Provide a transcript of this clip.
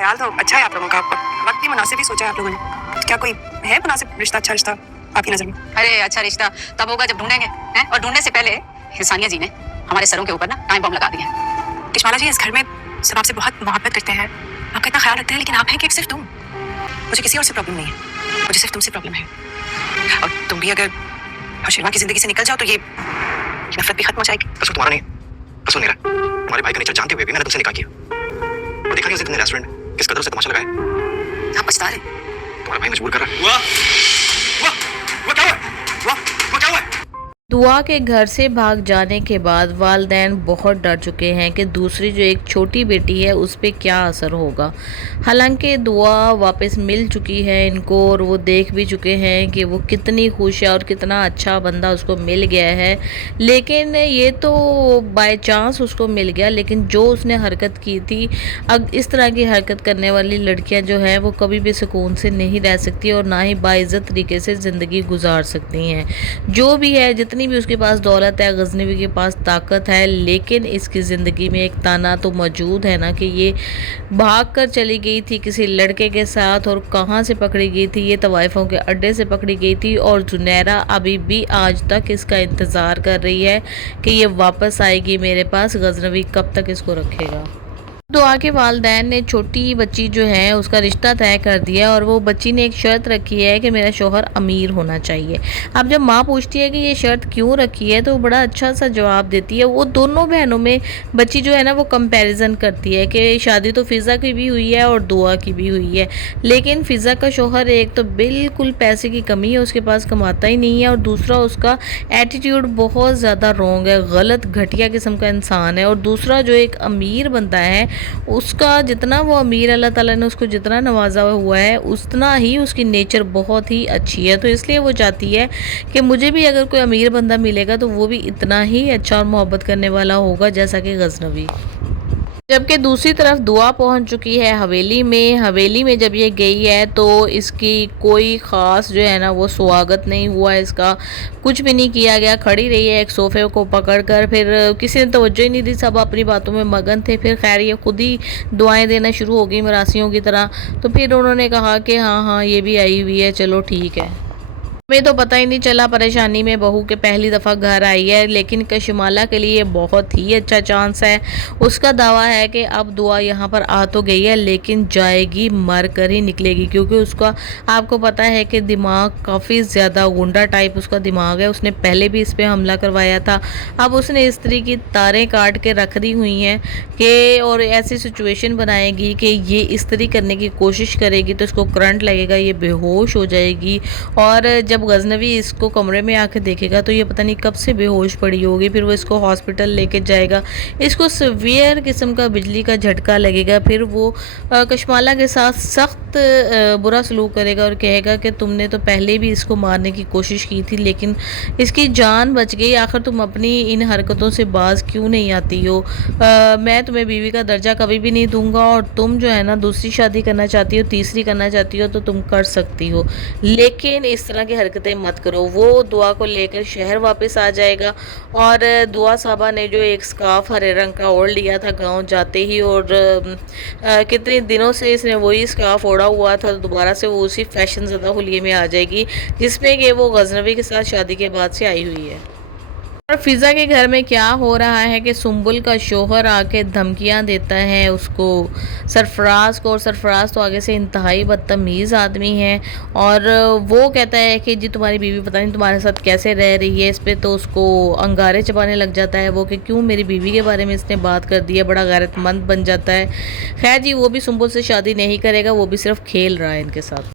ख्याल तो अच्छा है आप लोगों का, वक्त भी मुनासिब ही सोचा है आप लोगों ने। क्या कोई है मुनासिब रिश्ता, अच्छा रिश्ता आपकी नजर में? अरे अच्छा रिश्ता तब होगा जब ढूंढेंगे हैं, और ढूंढने से पहले सानिया जी ने हमारे सरों के ऊपर ना टाइम बम लगा दिए हैं। तिशमाला जी, इस घर में सब आपसे बहुत मोहब्बत करते हैं, आपका इतना ख्याल रखते हैं, लेकिन आप हैं कि सिर्फ तुम। मुझे किसी और से प्रॉब्लम नहीं है, मुझे सिर्फ तुमसे प्रॉब्लम है। और तुम भी अगर हशीमा की जिंदगी से निकल जाओ तो ये नफरत भी खत्म हो जाएगी। कसूर तुम्हारा नहीं, कसूर मेरा। तुम्हारे भाई का नेचर जानते हुए भी मैंने तुमसे निकाह किया। और देखा नहीं उस दिन तुमने रेस्टोरेंट किस कदर से तमाशा लगाया। आप पछता रहे। तुम्हारा भाई मजबूर कर रहा है। वाह क्या हुआ? वाह क्या हुआ? दुआ के घर से भाग जाने के बाद वालिदैन बहुत डर चुके हैं कि दूसरी जो एक छोटी बेटी है उस पर क्या असर होगा। हालांकि दुआ वापस मिल चुकी है इनको और वो देख भी चुके हैं कि वो कितनी खुश है और कितना अच्छा बंदा उसको मिल गया है। लेकिन ये तो बाय चांस उसको मिल गया, लेकिन जो उसने हरकत की थी, अब इस तरह की हरकत करने वाली लड़कियां जो हैं वो कभी भी सुकून से नहीं रह सकती और ना ही बाइज़्ज़त तरीके से ज़िंदगी गुजार सकती हैं। जो भी है, जितनी भी उसके पास दौलत है, गजनवी के पास ताकत है, लेकिन इसकी ज़िंदगी में एक ताना तो मौजूद है ना कि ये भाग कर चली गई थी किसी लड़के के साथ, और कहाँ से पकड़ी गई थी? ये तवाइफों के अड्डे से पकड़ी गई थी। और जुनैरा अभी भी आज तक इसका इंतज़ार कर रही है कि ये वापस आएगी मेरे पास, गजनवी कब तक इसको रखेगा। दुआ के वालिदैन ने छोटी बच्ची जो है उसका रिश्ता तय कर दिया और वो बच्ची ने एक शर्त रखी है कि मेरा शोहर अमीर होना चाहिए। अब जब माँ पूछती है कि ये शर्त क्यों रखी है तो वो बड़ा अच्छा सा जवाब देती है। वो दोनों बहनों में बच्ची जो है ना वो कंपैरिजन करती है कि शादी तो फ़िज़ा की भी हुई है और दुआ की भी हुई है, लेकिन फ़िज़ा का शोहर एक तो बिल्कुल पैसे की कमी है, उसके पास कमाता ही नहीं है, और दूसरा उसका एटीट्यूड बहुत ज़्यादा रॉन्ग है, गलत घटिया किस्म का इंसान है। और दूसरा जो एक अमीर बंदा है उसका जितना वो अमीर, अल्लाह ताला ने उसको जितना नवाजा हुआ है उतना ही उसकी नेचर बहुत ही अच्छी है। तो इसलिए वो चाहती है कि मुझे भी अगर कोई अमीर बंदा मिलेगा तो वो भी इतना ही अच्छा और मोहब्बत करने वाला होगा जैसा कि गजनवी। जबकि दूसरी तरफ दुआ पहुंच चुकी है हवेली में। हवेली में जब ये गई है तो इसकी कोई ख़ास जो है ना वो स्वागत नहीं हुआ, इसका कुछ भी नहीं किया गया। खड़ी रही है एक सोफ़े को पकड़ कर, फिर किसी ने तवज्जो ही नहीं दी, सब अपनी बातों में मगन थे। फिर खैर ये खुद ही दुआएं देना शुरू हो गई मरासियों की तरह। तो फिर उन्होंने कहा कि हाँ हाँ ये भी आई हुई है, चलो ठीक है। हमें तो पता ही नहीं चला, परेशानी में बहू के पहली दफ़ा घर आई है, लेकिन कशमाला के लिए बहुत ही अच्छा चांस है। उसका दावा है कि अब दुआ यहाँ पर आ तो गई है लेकिन जाएगी मर कर ही निकलेगी, क्योंकि उसका आपको पता है कि दिमाग काफ़ी ज़्यादा गुंडा टाइप उसका दिमाग है। उसने पहले भी इस पर हमला करवाया था। अब उसने इस तरह की तारें काट के रख दी हुई हैं कि और ऐसी सिचुएशन बनाएगी कि ये इस तरह करने की कोशिश करेगी तो इसको करंट लगेगा, ये बेहोश हो जाएगी। और जब गजनवी इसको कमरे में आके देखेगा तो ये पता नहीं कब से बेहोश पड़ी होगी। फिर वो इसको हॉस्पिटल लेके जाएगा, इसको सीवियर किस्म का बिजली का झटका लगेगा। फिर वो कशमाला के साथ सख्त बुरा सलूक करेगा और कहेगा कि तुमने तो पहले भी इसको मारने की कोशिश की थी लेकिन इसकी जान बच गई, आखिर तुम अपनी इन हरकतों से बाज क्यों नहीं आती हो? मैं तुम्हें बीवी का दर्जा कभी भी नहीं दूंगा, और तुम जो है ना दूसरी शादी करना चाहती हो, तीसरी करना चाहती हो तो तुम कर सकती हो, लेकिन इस तरह की हरकतें मत करो। वो दुआ को लेकर शहर वापस आ जाएगा और दुआ साहबा ने जो एक स्कार्फ हरे रंग का ओढ़ लिया था गांव जाते ही, और कितने दिनों से इसने वही स्कार्फ ओढ़ा हुआ था, तो दोबारा से वो उसी फैशन ज़दा हुलिये में आ जाएगी जिसमें कि वो गजनवी के साथ शादी के बाद से आई हुई है। और फ़िज़ा के घर में क्या हो रहा है कि सुंबुल का शोहर आके धमकियां देता है उसको, सरफराज को, और सरफराज तो आगे से इंतहाई बदतमीज़ आदमी है। और वो कहता है कि जी तुम्हारी बीवी पता नहीं तुम्हारे साथ कैसे रह रही है। इस पे तो उसको अंगारे चबाने लग जाता है वो कि क्यों मेरी बीवी के बारे में इसने बात कर दी है, बड़ा गैरतमंद बन जाता है। खैर जी वो भी सुंबुल से शादी नहीं करेगा, वो भी सिर्फ खेल रहा है इनके साथ।